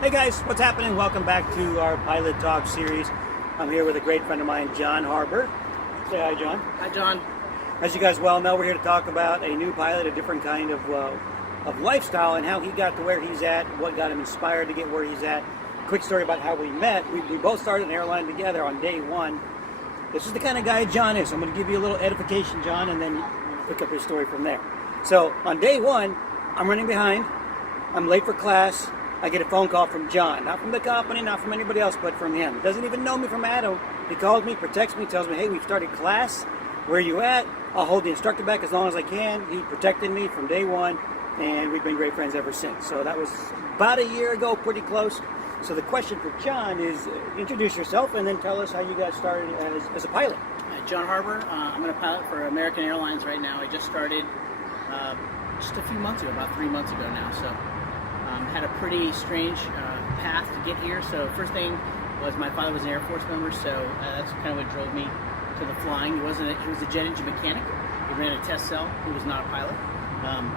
Hey guys, what's happening? Welcome back to our Pilot Talk series. I'm here with a great friend of mine, John Harbour. Say hi, John. Hi, John. As you guys well know, we're here to talk about a new pilot, a different kind of lifestyle, and how he got to where he's at, what got him inspired to get where he's at. Quick story about how we met. We both started an airline together on day one. This is the kind of guy John is. So I'm going to give you a little edification, John, and then pick up his story from there. So on day one, I'm running behind. I'm late for class. I get a phone call from John, not from the company, not from anybody else, but from him. Doesn't even know me from Adam. He calls me, protects me, tells me, hey, we've started class. Where are you at? I'll hold the instructor back as long as I can. He protected me from day one, and we've been great friends ever since. So that was about a year ago, pretty close. So the question for John is, introduce yourself and then tell us how you got started as a pilot. John Harbour. I'm going to pilot for American Airlines right now. I just started just a few months ago, about 3 months ago now. So had a pretty strange path to get here. So first thing was my father was an Air Force member, so that's kind of what drove me to the flying. He was a jet engine mechanic. He ran a test cell. He was not a pilot.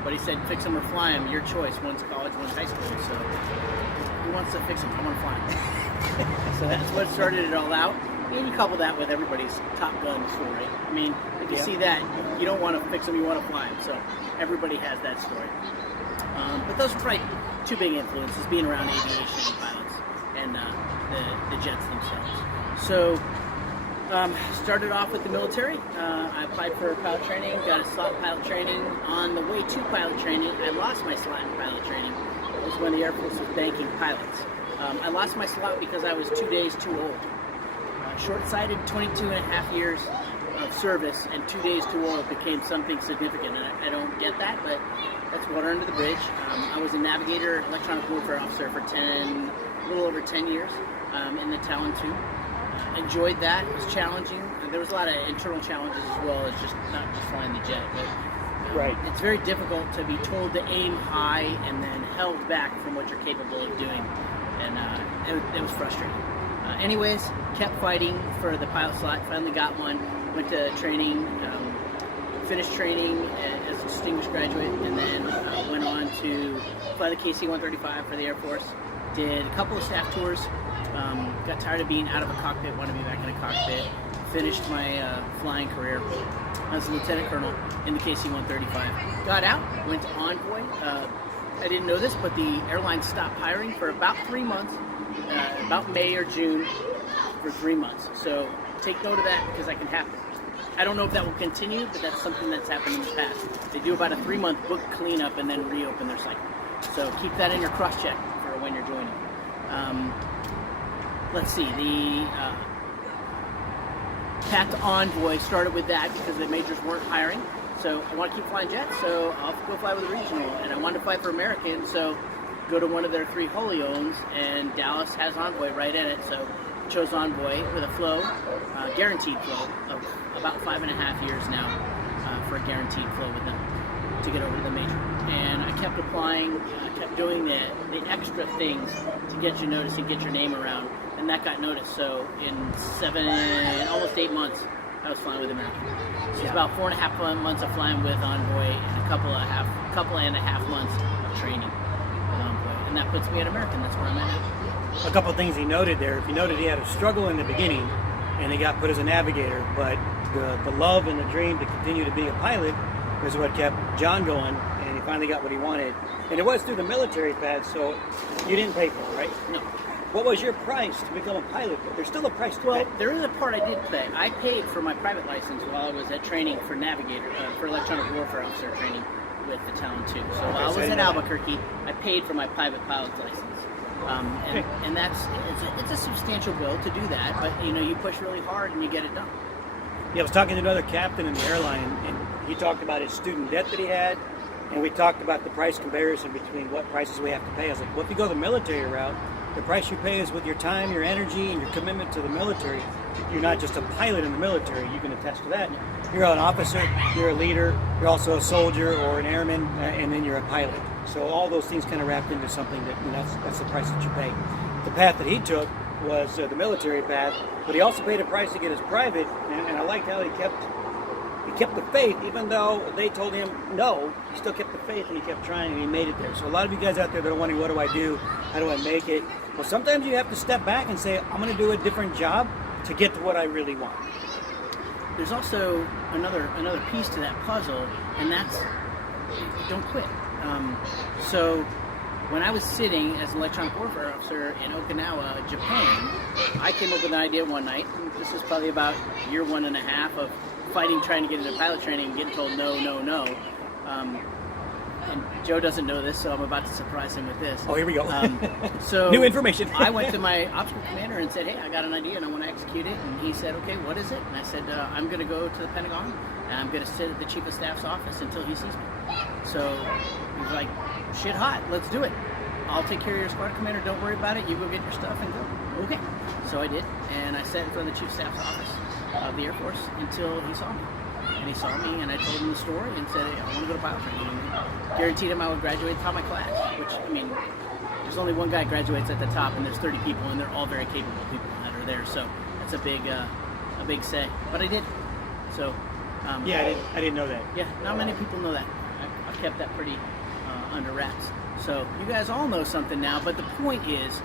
But he said, fix him or fly him, your choice. One's college, one's high school. So who wants to fix him? I want to fly him. So that's what started it all out. And you couple that with everybody's Top Gun story. I mean, if you see that, you don't want to fix them, you want to fly them. So everybody has that story. But those are probably two big influences, being around aviation pilots and the jets themselves. So started off with the military. I applied for pilot training, got a slot pilot training. On the way to pilot training, I lost my slot in pilot training. It was when the Air Force was banking pilots. I lost my slot because I was 2 days too old. Short-sighted, 22 and a half years of service, and 2 days too old became something significant. And I don't get that, but that's water under the bridge. I was a navigator, electronic warfare officer for a little over 10 years in the Talon 2. Enjoyed that. It was challenging. There was a lot of internal challenges as well as just not just flying the jet. But Right. It's very difficult to be told to aim high and then held back from what you're capable of doing. And it was frustrating. Anyways, kept fighting for the pilot slot. Finally got one. Went to training, finished training as a distinguished graduate, and then went on to fly the KC-135 for the Air Force. Did a couple of staff tours. Got tired of being out of a cockpit. Wanted to be back in a cockpit. Finished my flying career as a lieutenant colonel in the KC-135. Got out. Went to Envoy. I didn't know this, but the airline stopped hiring for about 3 months. About May or June for 3 months. So take note of that because that can happen. I don't know if that will continue, but that's something that's happened in the past. They do about a 3-month book cleanup and then reopen their site. So keep that in your cross-check for when you're joining. Let's see, the path to Envoy started with that because the majors weren't hiring. So I want to keep flying jets, so I'll go fly with a regional. And I wanted to fly for American, so go to one of their 3 wholly owns, and Dallas has Envoy right in it, so chose Envoy with a flow, guaranteed flow of about 5.5 years now for a guaranteed flow with them to get over to the major. And I kept applying, kept doing the extra things to get you noticed and get your name around, and that got noticed. So in almost 8 months, I was flying with American. So it's about 4.5 months of flying with Envoy and a couple and a half months of training. And that puts me at American. That's where I'm at. A couple of things he noted there. If you noted, he had a struggle in the beginning, and he got put as a navigator. But the love and the dream to continue to be a pilot is what kept John going, and he finally got what he wanted. And it was through the military path, so you didn't pay for it, right? No. What was your price to become a pilot? There's still a price to pay. Well, there is a part I did pay. I paid for my private license while I was at training for navigator, for electronic warfare officer training with the Talon 2. So while I was in Albuquerque, I paid for my private pilot's license. And it's a substantial bill to do that, but you push really hard and you get it done. Yeah, I was talking to another captain in the airline, and he talked about his student debt that he had, and we talked about the price comparison between what prices we have to pay. I was like, well, if you go the military route, the price you pay is with your time, your energy, and your commitment to the military. You're not just a pilot in the military. You can attest to that. You're an officer, you're a leader, you're also a soldier or an airman, and then you're a pilot. So all those things kind of wrapped into something that's the price that you pay. The path that he took was the military path, but he also paid a price to get his private, and I liked how he he kept the faith, even though they told him no. He still kept the faith, and he kept trying, and he made it there. So a lot of you guys out there that are wondering, what do I do? How do I make it? Well, sometimes you have to step back and say, I'm going to do a different job to get to what I really want. There's also another piece to that puzzle, and that's don't quit. So when I was sitting as an electronic warfare officer in Okinawa, Japan, I came up with an idea one night. This was probably about year 1.5 of fighting, trying to get into pilot training, and getting told no, no, no. And Joe doesn't know this, so I'm about to surprise him with this. Oh, here we go. So new information. I went to my obstacle commander and said, hey, I got an idea and I want to execute it. And he said, okay, what is it? And I said, I'm going to go to the Pentagon and I'm going to sit at the Chief of Staff's office until he sees me. So he's like, shit hot, let's do it. I'll take care of your squad commander, don't worry about it. You go get your stuff and go. Okay. So I did, and I sat in front of the Chief of Staff's office of the Air Force until he saw me. And he saw me, and I told him the story and said, hey, I want to go to pilot training. And guaranteed him I would graduate top of my class, which, I mean, there's only one guy graduates at the top, and there's 30 people, and they're all very capable people that are there. So that's a big say. But I did. So yeah, I didn't know that. Yeah, not many people know that. I've kept that pretty under wraps. So you guys all know something now, but the point is,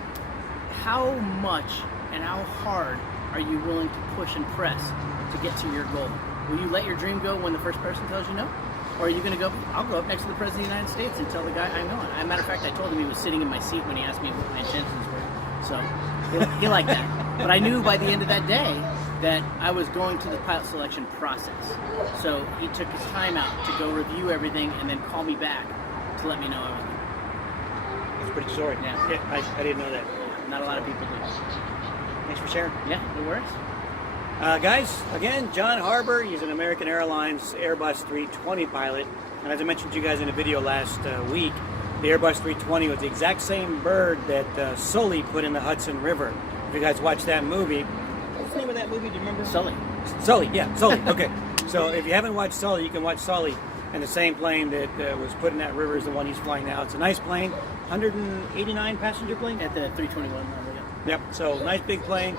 how much and how hard are you willing to push and press to get to your goal? Will you let your dream go when the first person tells you no? Or are you going to go, I'll go up next to the President of the United States and tell the guy I'm going? As a matter of fact, I told him he was sitting in my seat when he asked me what my intentions were. So he liked that. But I knew by the end of that day that I was going to the pilot selection process. So he took his time out to go review everything and then call me back to let me know I was going. That's a pretty story. Yeah. I didn't know that. Not a lot of people do. Thanks for sharing. Yeah, no worries. Guys, again, John Harbour, he's an American Airlines Airbus 320 pilot. And as I mentioned to you guys in a video last week, the Airbus 320 was the exact same bird that Sully put in the Hudson River. If you guys watched that movie, what's the name of that movie? Do you remember? Sully. Sully, yeah, Sully. Okay. So if you haven't watched Sully, you can watch Sully. And the same plane that was put in that river is the one he's flying now. It's a nice plane, 189 passenger plane. At the 321 level, yeah. Yep, so nice big plane,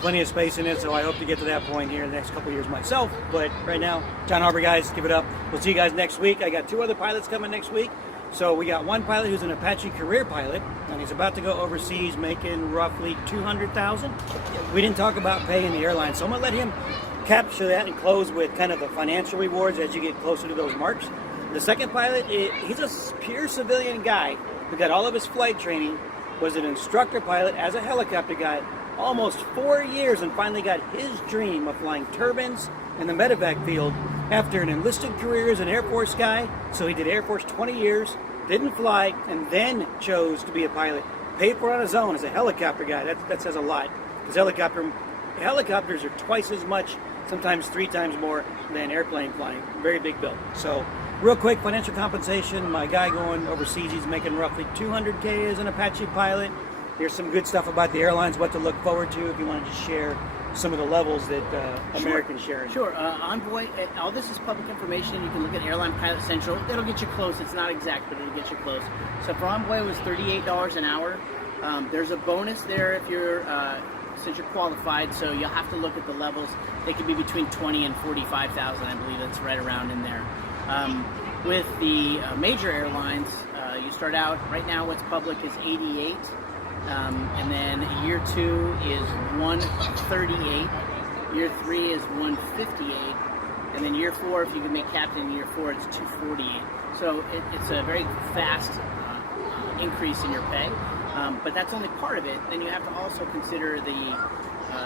plenty of space in it, so I hope to get to that point here in the next couple of years myself. But right now, John Harbour, guys, give it up. We'll see you guys next week. I got 2 other pilots coming next week. So we got one pilot who's an Apache career pilot, and he's about to go overseas making roughly $200,000. We didn't talk about pay in the airline, so I'm going to let him capture that and close with kind of the financial rewards as you get closer to those marks. The second pilot, he's a pure civilian guy who got all of his flight training, was an instructor pilot as a helicopter guy, almost 4 years, and finally got his dream of flying turbines in the medevac field after an enlisted career as an Air Force guy. So he did Air Force 20 years, didn't fly, and then chose to be a pilot. Paid for on his own as a helicopter guy. That says a lot, because helicopters are twice as much, sometimes 3 times more than airplane flying. Very big bill. So real quick, financial compensation. My guy going overseas, he's making roughly $200K as an Apache pilot. Here's some good stuff about the airlines, what to look forward to if you wanted to share some of the levels that Americans share. Sure. Envoy, all this is public information. You can look at Airline Pilot Central. It'll get you close. It's not exact, but it'll get you close. So for Envoy, it was $38 an hour. There's a bonus there if you're since you're qualified, so you'll have to look at the levels. They could be between 20 and 45,000, I believe. That's right around in there. With the major airlines, you start out, right now what's public is 88, and then year 2 is 138, year 3 is 158, and then year 4, if you can make captain in year 4, it's 248. So it's a very fast increase in your pay. But that's only part of it. Then you have to also consider the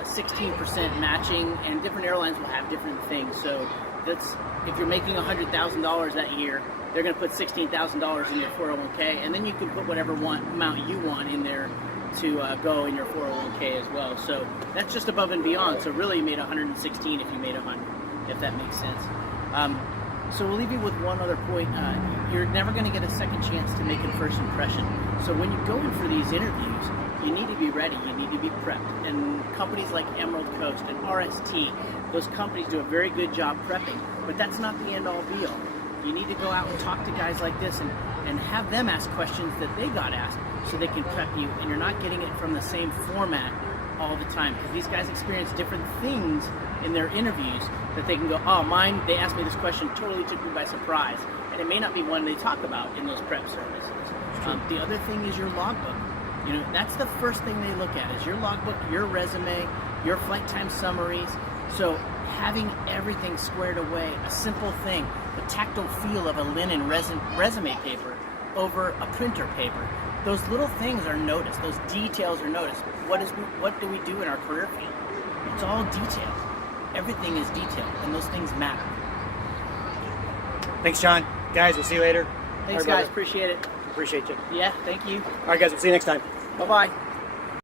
16% matching, and different airlines will have different things. So that's, if you're making $100,000 that year, they're going to put $16,000 in your 401k, and then you can put whatever amount you want in there to go in your 401k as well. So that's just above and beyond. So really, you made 116 if you made 100, if that makes sense. So we'll leave you with one other point. You're never going to get a second chance to make a first impression. So when you go in for these interviews, you need to be ready. You need to be prepped. And companies like Emerald Coast and RST, those companies do a very good job prepping. But that's not the end-all be-all. You need to go out and talk to guys like this and have them ask questions that they got asked so they can prep you. And you're not getting it from the same format all the time, because these guys experience different things in their interviews that they can go, oh, mine, they asked me this question, totally took me by surprise. And it may not be one they talk about in those prep services. The other thing is your logbook. That's the first thing they look at is your logbook, your resume, your flight time summaries. So having everything squared away, a simple thing, the tactile feel of a linen resume paper over a printer paper, those little things are noticed. Those details are noticed. What do we do in our career field? It's all detailed. Everything is detailed, and those things matter. Thanks, John. Guys, we'll see you later. Thanks, guys. Appreciate it. Appreciate you. Yeah, thank you. All right, guys, we'll see you next time. Bye-bye.